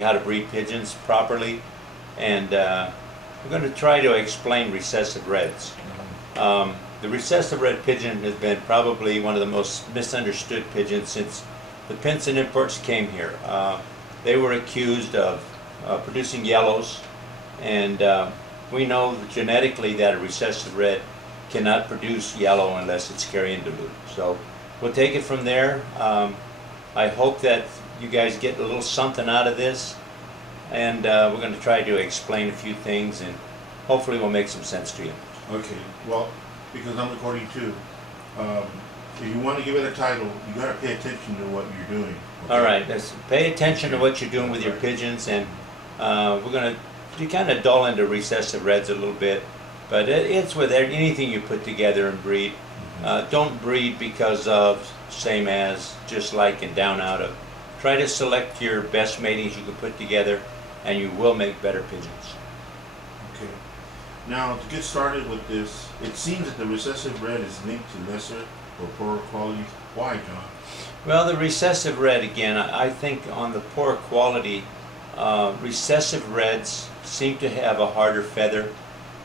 how to breed pigeons properly, and we're going to try to explain recessive reds. The recessive red pigeon has been probably one of the most misunderstood pigeons since the Pinson imports came here. They were accused of producing yellows, and we know genetically that a recessive red cannot produce yellow unless it's carrion dilute. So we'll take it from there. I hope that you guys get a little something out of this, and we're going to try to explain a few things, and hopefully we'll make some sense to you. Okay, well, because I'm recording too, if you want to give it a title, you got to pay attention to what you're doing. Okay? All right, let's pay attention to what you're doing with your pigeons, and we're going to kind of dull into recessive reds a little bit, but it's with anything you put together and breed. Don't breed because of, same as, just like, and down out of. Try to select your best matings you can put together, and you will make better pigeons. Okay. Now, to get started with this, it seems that the recessive red is linked to lesser or poorer quality. Why, John? Well, the recessive red, again, I think on the poor quality, recessive reds seem to have a harder feather.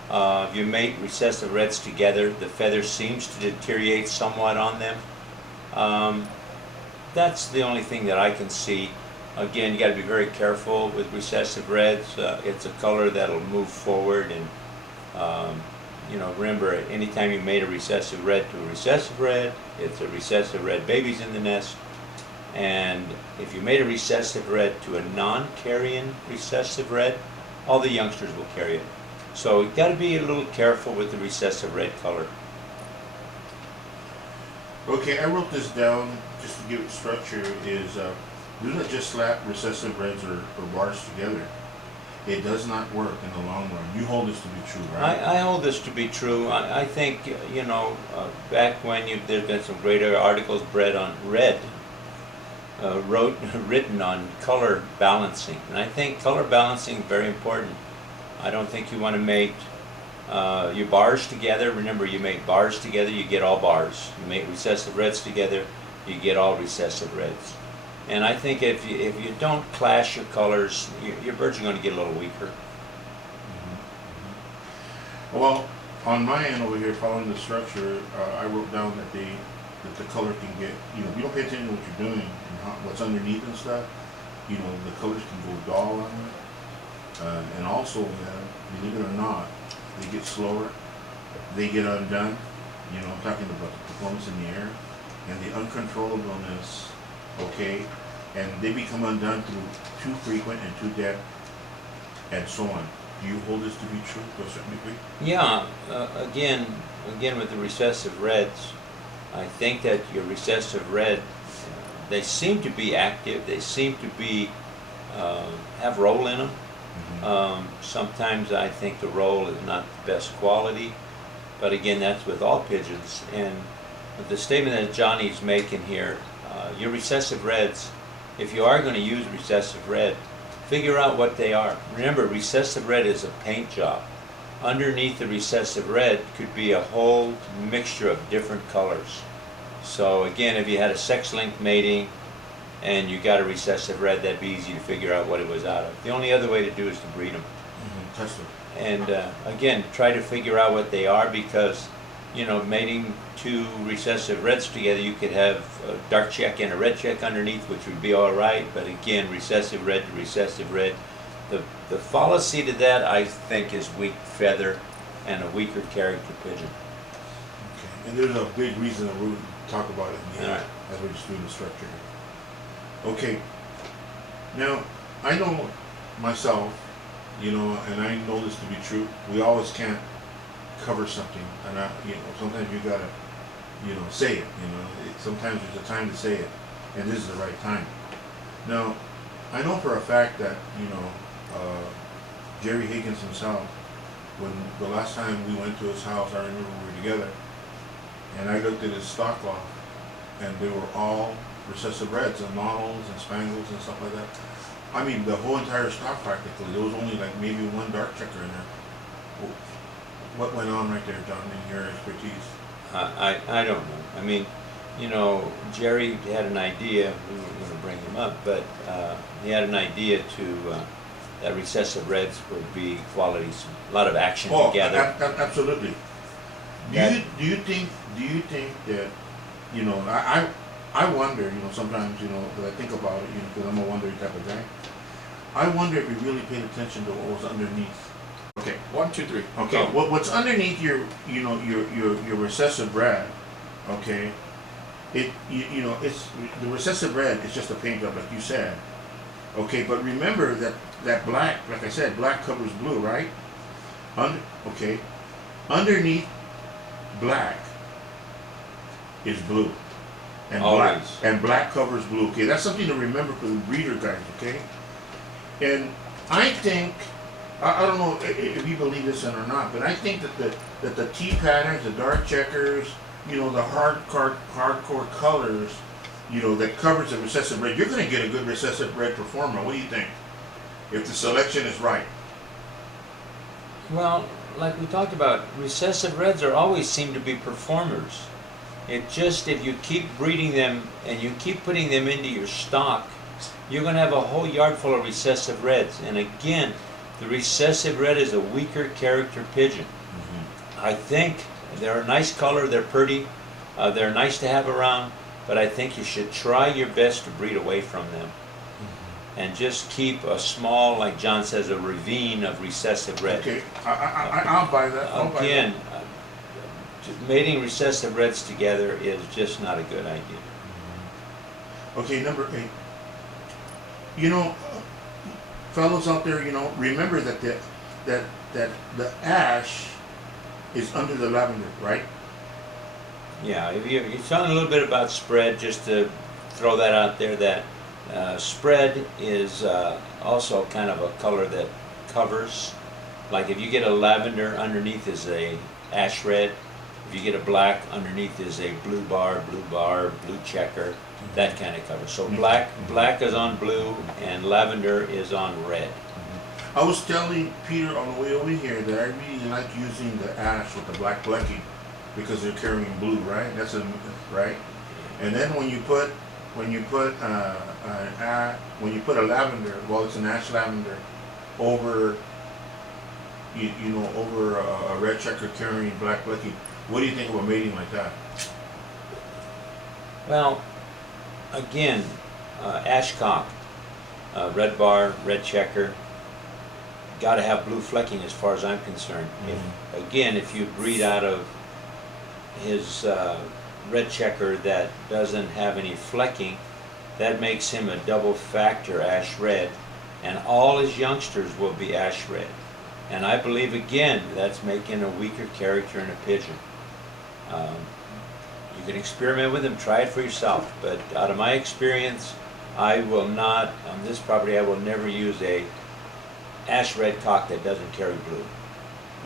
If you mate recessive reds together, the feather seems to deteriorate somewhat on them. That's the only thing that I can see. Again, you got to be very careful with recessive reds. It's a color that'll move forward, and you know, remember, anytime you mate a recessive red to a recessive red, it's a recessive red baby's in the nest. And if you made a recessive red to a non-carrion recessive red, all the youngsters will carry it. So you got to be a little careful with the recessive red color. Okay, I wrote this down just to give it structure. Is do not just slap recessive reds or bars together. It does not work in the long run. You hold this to be true, right? I hold this to be true. I think, you know, back when there's been some great articles written on color balancing. And I think color balancing is very important. I don't think you want to make your bars together. Remember, you make bars together, you get all bars. You make recessive reds together, you get all recessive reds. And I think if you don't clash your colors, your birds are going to get a little weaker. Well, on my end over here, following the structure, I wrote down that the color can get, you know, if you don't pay attention to what you're doing and what's underneath and stuff, you know, the colors can go dull on it. And also, believe it or not, they get slower, they get undone. You know, I'm talking about the performance in the air and the uncontrollableness. Okay, and they become undone through too frequent and too depth, and so on. Do you hold this to be true to a certain degree? Yeah. Again with the recessive reds, I think that your recessive red, they seem to be active. They seem to be have roll in them. Sometimes I think the roll is not the best quality, but again, that's with all pigeons. And the statement that Johnny's making here, your recessive reds, if you are going to use recessive red, figure out what they are. Remember, recessive red is a paint job. Underneath the recessive red could be a whole mixture of different colors. So again, if you had a sex-linked mating and you got a recessive red, that'd be easy to figure out what it was out of. The only other way to do is to breed them. Test it. And again, try to figure out what they are, because, you know, mating two recessive reds together, you could have a dark check and a red check underneath, which would be all right. But again, recessive red to recessive red, the fallacy to that, I think, is weak feather and a weaker character pigeon. Okay, and there's a big reason that we'll talk about it in the end, as we're just doing the structure. Okay, now I know myself, you know, and I know this to be true. We always can't cover something, and you know, sometimes you gotta, you know, say it. You know, sometimes there's a time to say it, and this is the right time. Now, I know for a fact that, you know, Jerry Higgins himself, when the last time we went to his house, I remember we were together, and I looked at his stock lot, and they were all recessive reds and models and spangles and stuff like that. I mean, the whole entire stock practically. There was only like maybe one dark checker in there. What went on right there, John, in your expertise? I don't know. I mean, you know, Jerry had an idea, we weren't going to bring him up, but he had an idea to, that recessive reds would be qualities, a lot of action together. Absolutely. Do you think that, you know, I wonder, you know, sometimes, you know, because I think about it, you know, because I'm a wondering type of guy. I wonder if we really paid attention to what was underneath. Okay. 1, 2, 3. Okay. What's underneath your, you know, your recessive red, okay? You know, it's the recessive red is just a paint job, like you said. Okay, but remember that black, like I said, black covers blue, right? Okay. Underneath black is blue. And Always. black covers blue. Okay, that's something to remember for the breeder guys, okay? And I think, I don't know if you believe this or not, but I think that the T patterns, the dark checkers, you know, the hardcore colors, you know, that covers the recessive red, you're going to get a good recessive red performer. What do you think? If the selection is right. Well, like we talked about, recessive reds are always seem to be performers. It just, if you keep breeding them and you keep putting them into your stock, you're going to have a whole yard full of recessive reds. And again, the recessive red is a weaker character pigeon. I think they're a nice color, they're pretty, they're nice to have around, but I think you should try your best to breed away from them. And just keep a small, like John says, a ravine of recessive red. Okay, I'll buy that. Again, mating recessive reds together is just not a good idea. Okay, number 8. You know, fellows out there, you know, remember that the ash is under the lavender, right? Yeah, if you're talking a little bit about spread, just to throw that out there, that spread is also kind of a color that covers. Like if you get a lavender, underneath is a ash red. If you get a black, underneath is a blue bar, blue checker, that kind of cover. So black is on blue and lavender is on red. I was telling Peter on the way over here that I really like using the ash with the black blecking because they're carrying blue, right? Right. And then when you put a lavender, well, it's an ash lavender over over a red checker carrying black blecking. What do you think about mating like that? Well, again, ashcock, red bar, red checker, got to have blue flecking as far as I'm concerned. If you breed out of his red checker that doesn't have any flecking, that makes him a double factor ash red, and all his youngsters will be ash red. And I believe, again, that's making a weaker character in a pigeon. You can experiment with them, try it for yourself, but out of my experience, I will not, on this property, I will never use a ash red cock that doesn't carry blue.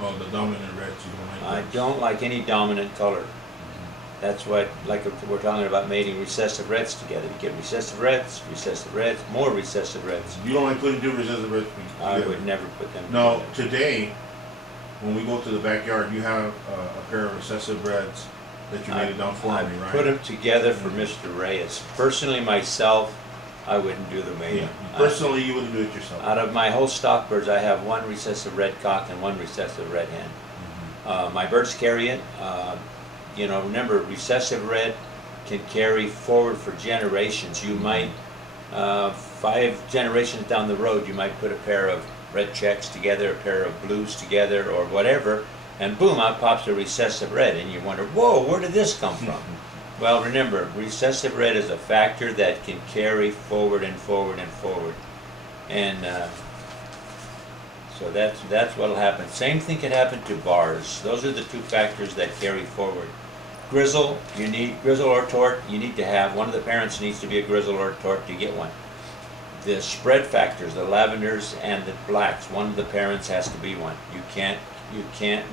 Oh, the dominant reds, you don't like I don't like any dominant color. That's what, like we're talking about mating recessive reds together. You get recessive reds, more recessive reds. You don't like putting two recessive reds together? I would never put them No, together. today, when we go to the backyard, you have a pair of recessive reds that you made it down for me, right? Put them together for Mr. Reyes. Personally, myself, I wouldn't do the mating. Yeah. Personally, you wouldn't do it yourself. Out of my whole stock birds, I have one recessive red cock and one recessive red hen. My birds carry it. You know, remember, recessive red can carry forward for generations. You might, 5 generations down the road, you might put a pair of red checks together, a pair of blues together, or whatever, and boom, out pops a recessive red, and you wonder, whoa, where did this come from? Well, remember, recessive red is a factor that can carry forward and forward and forward. And so that's what'll happen. Same thing can happen to bars. Those are the 2 factors that carry forward. Grizzle, you need grizzle or tort, you need to have, one of the parents needs to be a grizzle or a tort to get one. The spread factors, the lavenders and the blacks, one of the parents has to be one. You can't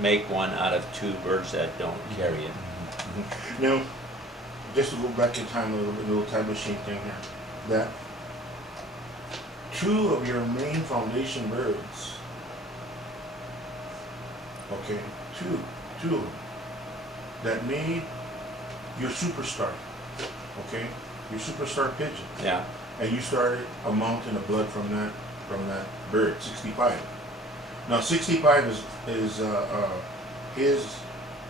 make one out of 2 birds that don't carry it. Now, just to go back in time a little time machine thing here, that 2 of your main foundation birds, okay, two of them, that made your superstar, okay, your superstar pigeons. Yeah. And you started a mountain of blood from that bird, 65. Now 65 is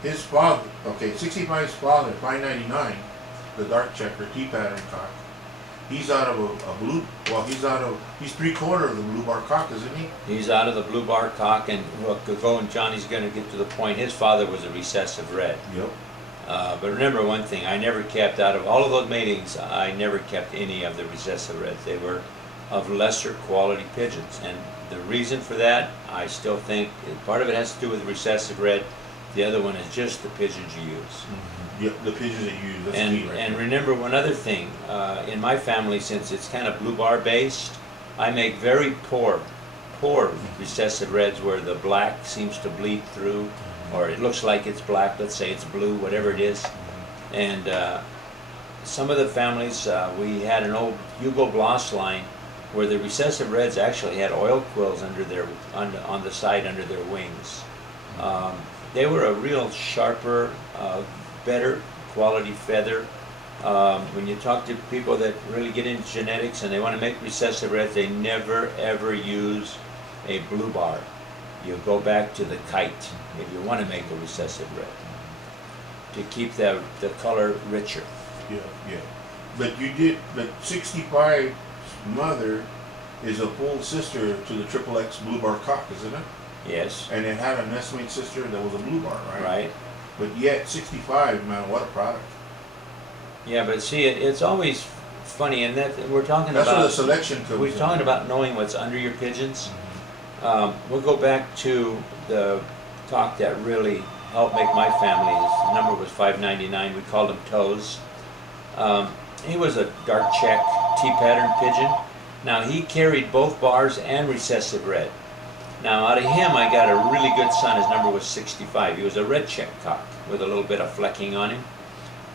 his father. Okay, 65's father, 599, the dark checker T pattern cock. He's out of a blue. Well, he's 3/4 of the blue bar cock, isn't he? He's out of the blue bar cock, and Johnny's going to get to the point. His father was a recessive red. Yep. But remember one thing, I never kept, out of all of those matings, I never kept any of the recessive reds. They were of lesser quality pigeons. And the reason for that, I still think, part of it has to do with the recessive red. The other one is just the pigeons you use. Mm-hmm. Yep, the pigeons that you use. That's And, key right and there. remember one other thing, in my family, since it's kind of blue bar based, I make very poor recessive reds where the black seems to bleed through, or it looks like it's black, let's say it's blue, whatever it is. And some of the families, we had an old Hugo Bloss line where the recessive reds actually had oil quills under their, on the side under their wings. They were a real sharper, better quality feather. When you talk to people that really get into genetics and they want to make recessive reds, they never ever use a blue bar. You go back to the kite if you want to make a recessive red to keep the color richer. Yeah, yeah. But 65's mother is a full sister to the Triple X blue bar cock, isn't it? Yes. And it had a nestmate sister that was a blue bar, right? Right. But yet 65, man, what a product. Yeah, but see, it's always funny, and that we're talking That's where the about. selection comes We're in. talking about knowing what's under your pigeons. Mm-hmm. We'll go back to the cock that really helped make my family. His number was 599. We called him Toes. He was a dark check T-pattern pigeon. Now he carried both bars and recessive red. Now out of him I got a really good son. His number was 65. He was a red check cock with a little bit of flecking on him.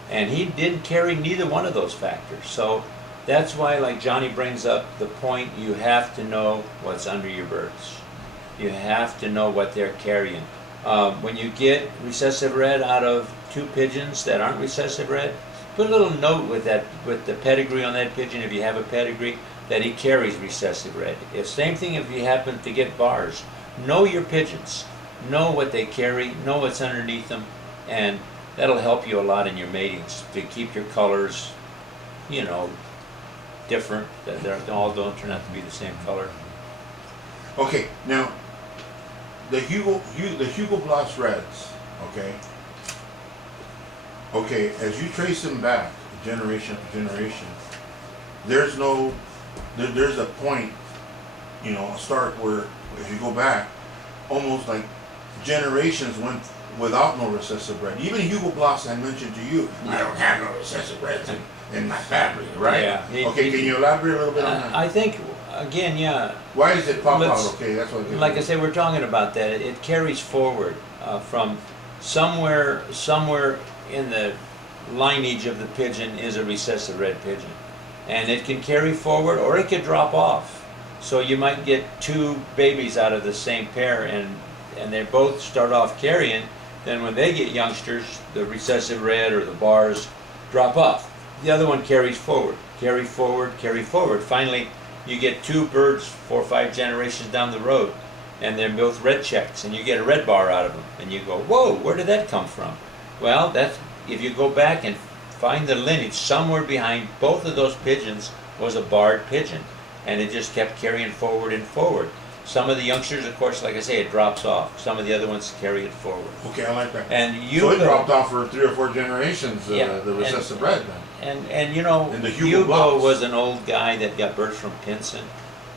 And he didn't carry neither one of those factors. So that's why, like Johnny brings up the point, you have to know what's under your birds. You have to know what they're carrying. When you get recessive red out of two pigeons that aren't recessive red, put a little note with the pedigree on that pigeon, if you have a pedigree, that he carries recessive red. Same thing if you happen to get bars. Know your pigeons. Know what they carry, know what's underneath them, and that'll help you a lot in your matings to keep your colors, different. That they all don't turn out to be the same color. Okay, now the Hugo Bloss Reds, okay, as you trace them back generation to generation, there's a point, a start where if you go back, almost like generations went without no recessive red. Even Hugo Bloss, I mentioned to you, I don't have no recessive reds in my family, right? Yeah. Okay, can you elaborate a little bit on that? I think, again, yeah. Why does it pop out? Okay, that's what. Like I said, we're talking about that. It carries forward from somewhere in the lineage of the pigeon is a recessive red pigeon, and it can carry forward or it can drop off. So you might get two babies out of the same pair, and they both start off carrying. Then when they get youngsters, the recessive red or the bars drop off. The other one carries forward, carry forward, carry forward. Finally, you get two birds 4 or 5 generations down the road, and they're both red checks, and you get a red bar out of them, and you go, whoa, where did that come from? Well, that's, if you go back and find the lineage, somewhere behind both of those pigeons was a barred pigeon, and it just kept carrying forward and forward. Some of the youngsters, of course, like I say, it drops off. Some of the other ones carry it forward. Okay, I like that. And so it dropped off for 3 or 4 generations, yeah, the recessive red then. And And the Hugo Hugo Bloss was an old guy that got birds from Pinson.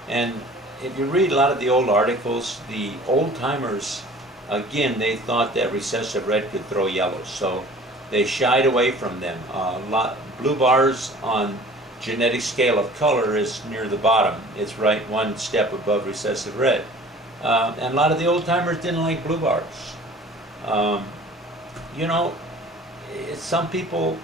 And if you read a lot of the old articles, the old timers, again, they thought that recessive red could throw yellows. So they shied away from them. Blue bars on genetic scale of color is near the bottom. It's right one step above recessive red. And a lot of the old timers didn't like blue bars. Some people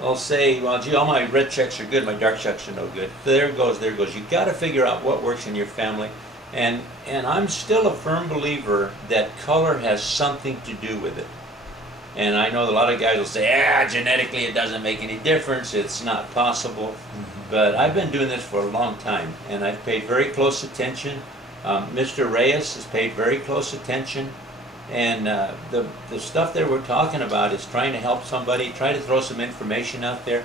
will say, well, gee, all my red checks are good, my dark checks are no good. There it goes. You got to figure out what works in your family. And I'm still a firm believer that color has something to do with it. And I know a lot of guys will say, genetically it doesn't make any difference, it's not possible. But I've been doing this for a long time, and I've paid very close attention. Mr. Reyes has paid very close attention. And the stuff that we're talking about is trying to help somebody, try to throw some information out there.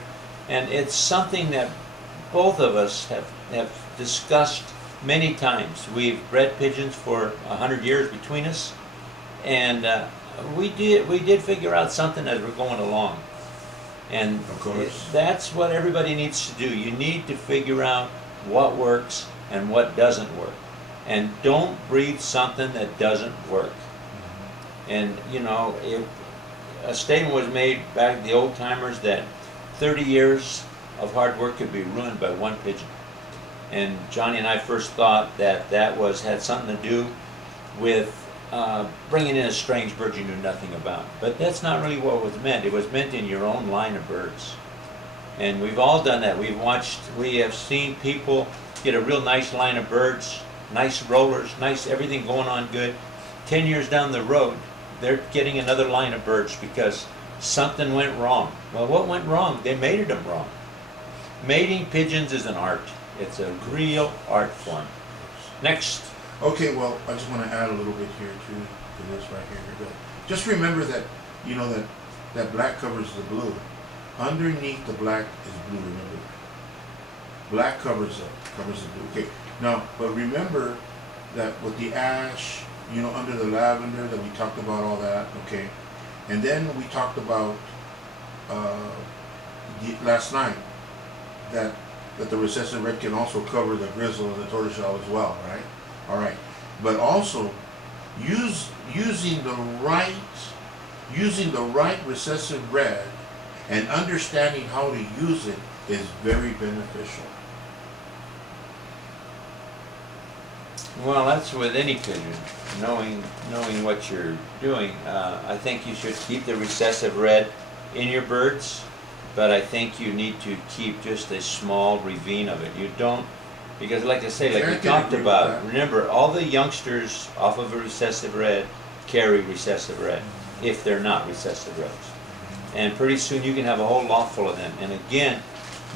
And it's something that both of us have discussed many times. We've bred pigeons for 100 years between us, and we did figure out something as we're going along. And Of course. that's what everybody needs to do. You need to figure out what works and what doesn't work. And don't breed something that doesn't work. And you know, a statement was made back in the old timers that 30 years of hard work could be ruined by one pigeon. And Johnny and I first thought that had something to do with bringing in a strange bird you knew nothing about. But that's not really what was meant. It was meant in your own line of birds. And we've all done that. We have seen people get a real nice line of birds, nice rollers, nice everything going on good. 10 years down the road, they're getting another line of birds because something went wrong. Well, what went wrong? They mated them wrong. Mating pigeons is an art. It's a real art form. Next. Okay, well, I just want to add a little bit here to this right here. But just remember that, you know, that black covers the blue. Underneath the black is blue, remember? Black covers the blue. Okay, now, but remember that with the ash, you know, under the lavender, that we talked about all that, okay? And then we talked about last night that the recessive red can also cover the grizzle and the tortoiseshell as well, right? All right, but also using the right recessive red and understanding how to use it is very beneficial. Well, that's with any pigeon, knowing what you're doing. I think you should keep the recessive red in your birds, but I think you need to keep just a small ravine of it. You don't, because like I say, like we talked about, remember, all the youngsters off of a recessive red carry recessive red, if they're not recessive reds. And pretty soon you can have a whole lot full of them. And again,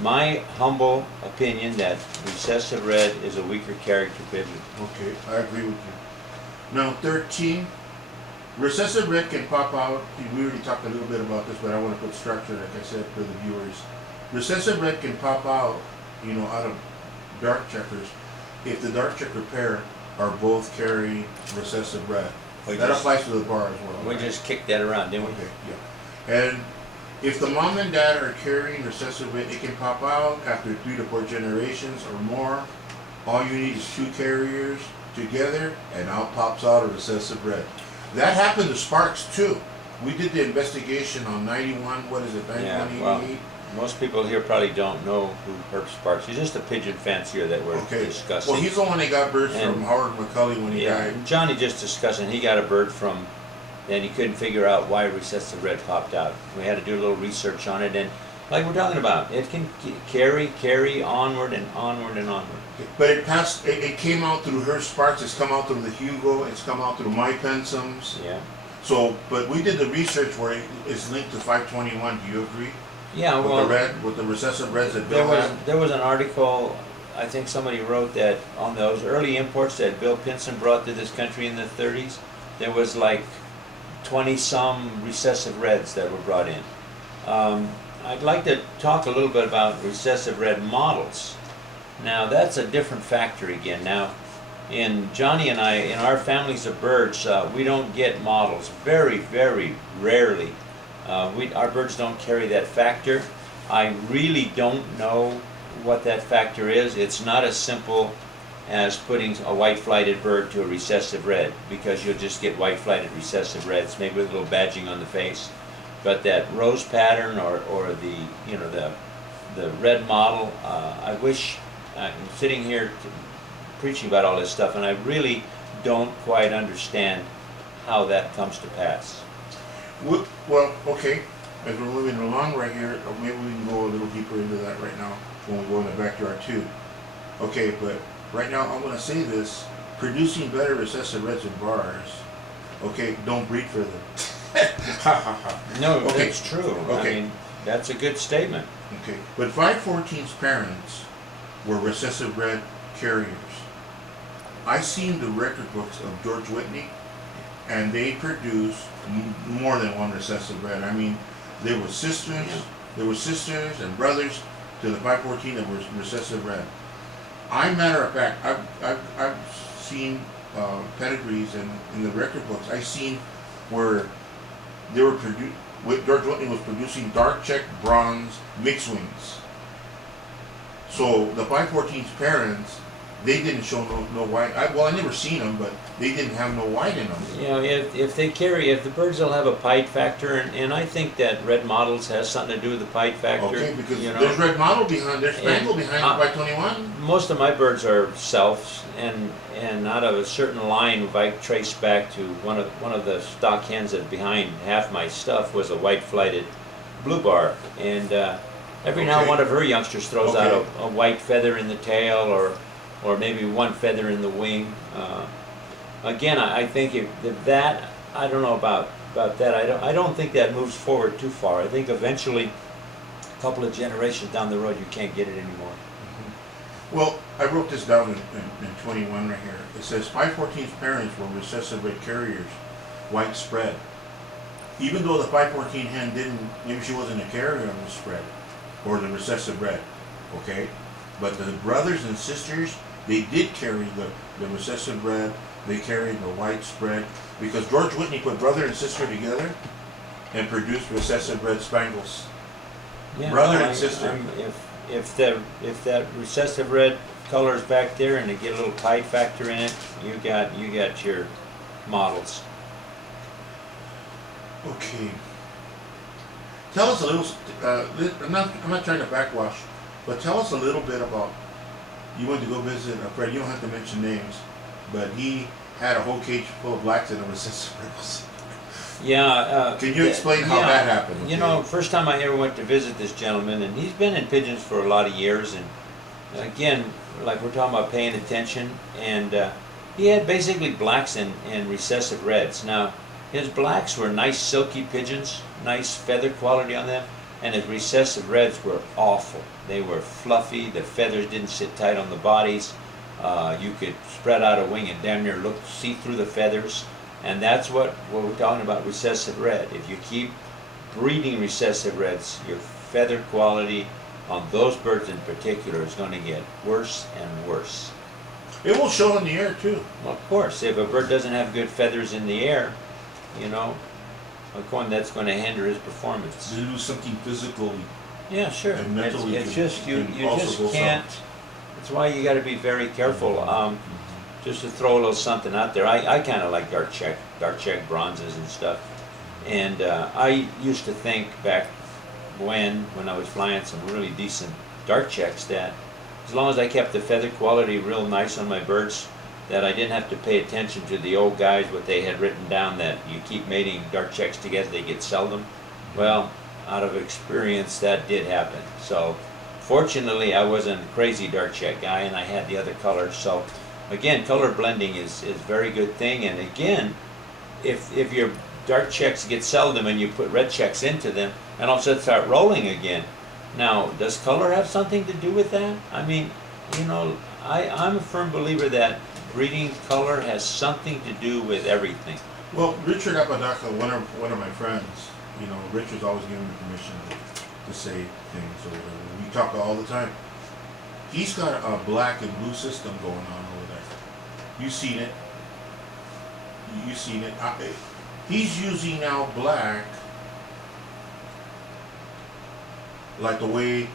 my humble opinion that recessive red is a weaker character pigeon. Okay, I agree with you. Now 13, recessive red can pop out. We already talked a little bit about this, but I want to put structure, like I said, for the viewers. Recessive red can pop out, you know, out of dark checkers if the dark checker pair are both carrying recessive red. That applies to the bar as well. We right? just kicked that around, didn't we? Okay, yeah. And if the mom and dad are carrying recessive red, it can pop out after 3 to 4 generations or more. All you need is 2 carriers together, and out pops out a recessive red. That happened to Sparks too. We did the investigation on 91. What is it? 9188. Well, most people here probably don't know who Herb Sparks. He's just a pigeon fancier that we're discussing. Well, he's the one that got birds from Howard McCulley when he died. And Johnny just discussing. He got a bird from. And he couldn't figure out why recessive red popped out. We had to do a little research on it, and like we're talking about, it can carry onward and onward and onward. But it came out through her Sparks, it's come out through the Hugo, it's come out through my Pensums. Yeah. So, but we did the research where it's linked to 521, do you agree? Yeah, With the recessive reds that Bill had? There was an article, I think somebody wrote that on those early imports that Bill Pinson brought to this country in the 30s, there was like 20-some recessive reds that were brought in. I'd like to talk a little bit about recessive red models. Now that's a different factor again. Now, in Johnny and I, in our families of birds, we don't get models. Very, very rarely. Our birds don't carry that factor. I really don't know what that factor is. It's not as simple as putting a white flighted bird to a recessive red, because you'll just get white flighted recessive reds, maybe with a little badging on the face. But that rose pattern or the red model, I wish, I'm sitting here preaching about all this stuff, and I really don't quite understand how that comes to pass. Well, okay, as we're moving along right here, maybe we can go a little deeper into that right now when we go in the backyard too. Okay, but right now I'm going to say this: producing better recessive reds and bars. Okay, don't breed for them. No, Okay. that's true. Okay. I mean, that's a good statement. Okay, but 514's parents were recessive red carriers. I seen the record books of George Whitney, and they produced more than one recessive red. I mean, there were sisters, Yeah. there were sisters and brothers to the 514 that were recessive red. Matter of fact, I've seen pedigrees in the record books. I seen where they were George Whitney was producing dark check bronze mixed wings. So the 514's parents, they didn't show no white. I never seen them, but they didn't have no white in them. You know, if the birds will have a pied factor, and I think that red models has something to do with the pied factor. Okay, because you know, there's red model behind, there's spangle behind the 521. most of my birds are selfs, and out of a certain line, if I trace back to one of the stock hens that behind half my stuff was a white flighted blue bar, and every now and Okay. one of her youngsters throws Okay. out a white feather in the tail, or maybe one feather in the wing. Again, I think if that, I don't know about that. I don't think that moves forward too far. I think eventually, a couple of generations down the road, you can't get it anymore. Well, I wrote this down in 21 right here. It says 514's parents were recessive red carriers, white spread. Even though the 514 hen didn't, maybe she wasn't a carrier on the spread, or the recessive red, okay? But the brothers and sisters, they did carry the recessive red, they carried the white spread, because George Whitney put brother and sister together and produced recessive red spangles. Yeah, Brother no, and sister. If that recessive red color is back there and they get a little pied factor in it, you got your models. Okay. Tell us a little. I'm not trying to backwash, but tell us a little bit about. You went to go visit a friend. You don't have to mention names, but he had a whole cage full of blacks and recessive rebels. Yeah. Can you explain how that happened? Okay. You know, first time I ever went to visit this gentleman, and he's been in pigeons for a lot of years, and again, like we're talking about paying attention, and he had basically blacks and recessive reds. Now, his blacks were nice silky pigeons, nice feather quality on them, and his recessive reds were awful. They were fluffy, the feathers didn't sit tight on the bodies, you could spread out a wing and damn near see through the feathers. And that's what we're talking about, recessive red. If you keep breeding recessive reds, your feather quality on those birds in particular is going to get worse and worse. It will show in the air too. Well, of course, if a bird doesn't have good feathers in the air, you know, that's going to hinder his performance. They lose something physically. Yeah, sure. And mentally It's just you also just go can't. That's why you got to be very careful. Just to throw a little something out there, I kind of like dark check bronzes and stuff. And I used to think back when I was flying some really decent dark checks that as long as I kept the feather quality real nice on my birds, that I didn't have to pay attention to the old guys, what they had written down that you keep mating dark checks together, they get seldom. Well, out of experience, that did happen. So fortunately, I wasn't a crazy dark check guy, and I had the other colors. So again, color blending is a very good thing. And again, if your dark checks get seldom and you put red checks into them, and all of a sudden start rolling again. Now, does color have something to do with that? I mean, you know, I'm a firm believer that breeding color has something to do with everything. Well, Richard Apodaca, one of my friends, you know, Richard's always giving me permission to say things or whatever. We talk all the time. He's got a black and blue system going on over there. You've seen it. You've seen it. He's using now black like the way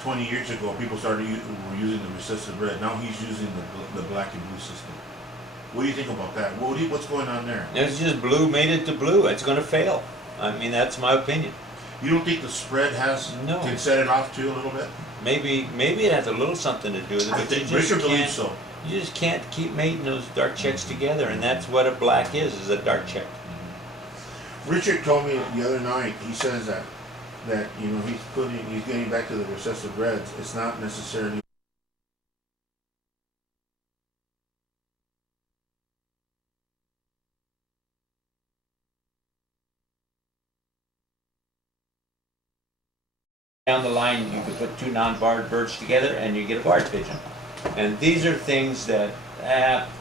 20 years ago people were using the recessive red. Now he's using the black and blue system. What do you think about that? What's going on there? It's just blue mated to blue. It's going to fail. I mean, that's my opinion. You don't think the spread can set it off too a little bit? Maybe it has a little something to do with it, I but think you just Richard believes can't. so. You just can't keep mating those dark checks together, and that's what a black is a dark check. Richard told me the other night. He says that you know he's getting back to the recessive reds. It's not necessarily down the line, you could put two non-barred birds together and you get a barred pigeon. And these are things that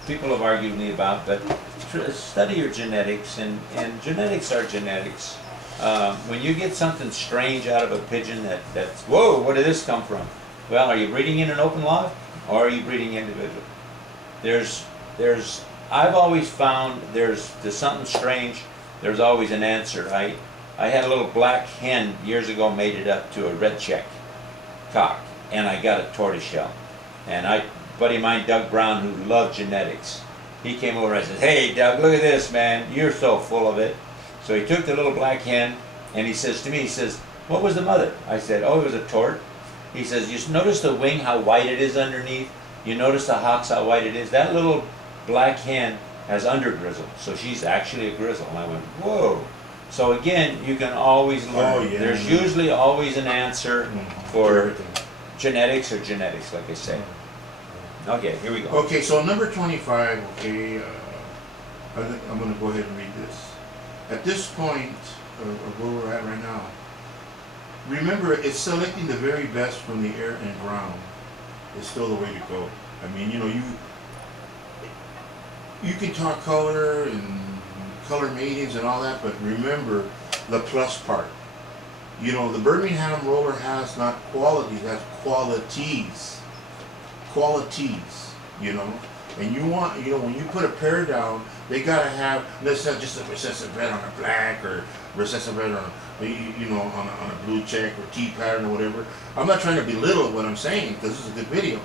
people have argued with me about, but study your genetics, and genetics are genetics. When you get something strange out of a pigeon that's, whoa, where did this come from? Well, are you breeding in an open loft, or are you breeding individual? I've always found there's something strange, there's always an answer. I had a little black hen years ago mated up to a red check cock, and I got a tortoiseshell. And buddy of mine, Doug Brown, who loved genetics, he came over and said, "Hey Doug, look at this, man, you're so full of it." So he took the little black hen, and he says to me, he says, "What was the mother?" I said, "Oh, it was a tort." He says, "You notice the wing, how white it is underneath? You notice the hocks, how white it is? That little black hen has under grizzle, so she's actually a grizzle." And I went, whoa. So again, you can always learn. Oh, yeah. There's usually always an answer for genetics, like I say. Okay, here we go. Okay, so number 25, okay, I think I'm going to go ahead and read this. At this point, of where we're at right now, remember, it's selecting the very best from the air and ground is still the way to go. I mean, you know, you can talk color and color matings and all that, but remember the plus part. You know, the Birmingham roller has not qualities, it has qualities. Qualities, you know. And you want, you know, when you put a pair down, they gotta have, let's not just a recessive red on a black, or recessive red on a, you know, on a blue check or T pattern or whatever. I'm not trying to belittle what I'm saying, because this is a good video.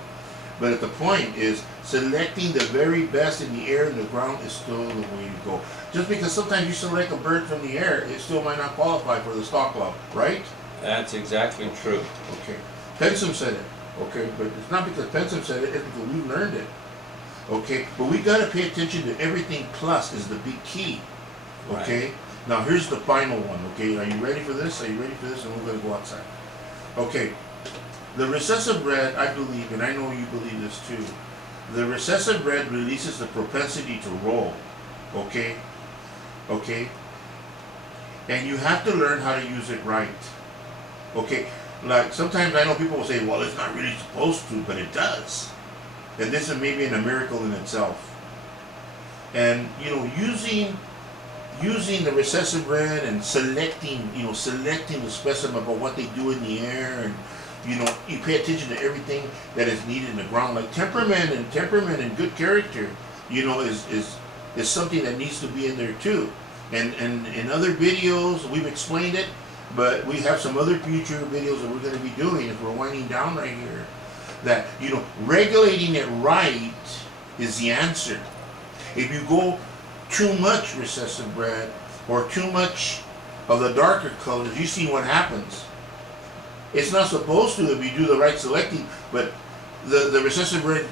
But the point is, selecting the very best in the air and the ground is still the way to go. Just because sometimes you select a bird from the air, it still might not qualify for the stock club, right? That's exactly true. Okay. Pensum said it, okay? But it's not because Pensum said it, it's because we've learned it. Okay? But we got to pay attention to everything plus is the big key. Okay? Right. Now here's the final one, okay? Are you ready for this? Are you ready for this? And we're going to go outside. Okay. The recessive red, I believe, and I know you believe this too, the recessive red releases the propensity to roll, okay? Okay? And you have to learn how to use it right, okay? Like, sometimes I know people will say, well, it's not really supposed to, but it does. And this is maybe a miracle in itself. And, you know, using the recessive red and selecting the specimen about what they do in the air, and you know, you pay attention to everything that is needed in the ground. Like temperament and good character, you know, is something that needs to be in there too. And in other videos we've explained it, but we have some other future videos that we're going to be doing if we're winding down right here. That, you know, regulating it right is the answer. If you go too much recessive red or too much of the darker colors, you see what happens. It's not supposed to if you do the right selecting, but the recessive red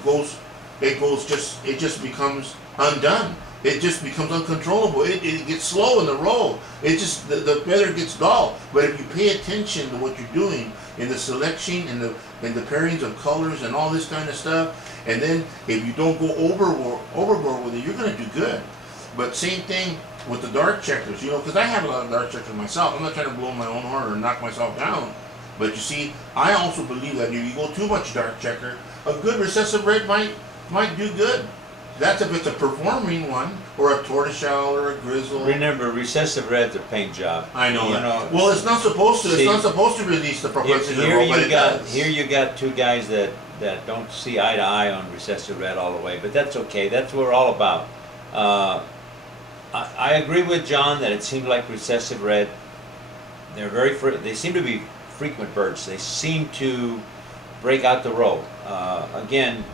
it just becomes undone. It just becomes uncontrollable. It gets slow in the roll. It just, the feather gets dull. But if you pay attention to what you're doing in the selection and the pairings of colors and all this kind of stuff, and then if you don't go overboard with it, you're going to do good. But same thing with the dark checkers, you know, because I have a lot of dark checkers myself. I'm not trying to blow my own horn or knock myself down. But you see, I also believe that if you go too much dark checker, a good recessive red might do good. That's if it's a performing one, or a tortoiseshell, or a grizzle. Remember, recessive red's a paint job. I know that. Well, it's not supposed to. See, it's not supposed to release the propensity to roll, but it does. Here you got two guys that don't see eye to eye on recessive red all the way, but that's okay. That's what we're all about. I agree with John that it seems like recessive red, they seem to be frequent birds. They seem to break out the row. Again,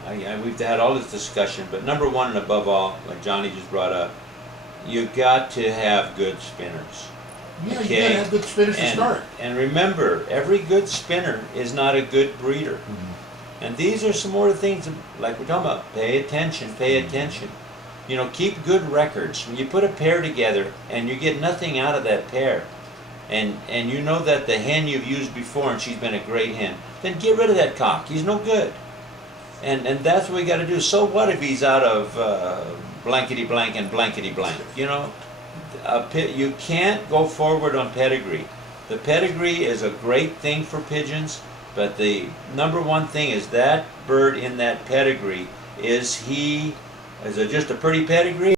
we've had all this discussion, but number one and above all, like Johnny just brought up, you got to have good spinners. Yeah, okay? You got to have good spinners to start. And remember, every good spinner is not a good breeder. Mm-hmm. And these are some more things, like we're talking about, pay attention, pay attention. You know, keep good records. When you put a pair together and you get nothing out of that pair, and you know that the hen you've used before and she's been a great hen, then get rid of that cock. He's no good. And that's what we got to do. So what if he's out of blankety blank and blankety blank? You know, you can't go forward on pedigree The pedigree is a great thing for pigeons, but the number one thing is that bird in that pedigree, is it just a pretty pedigree?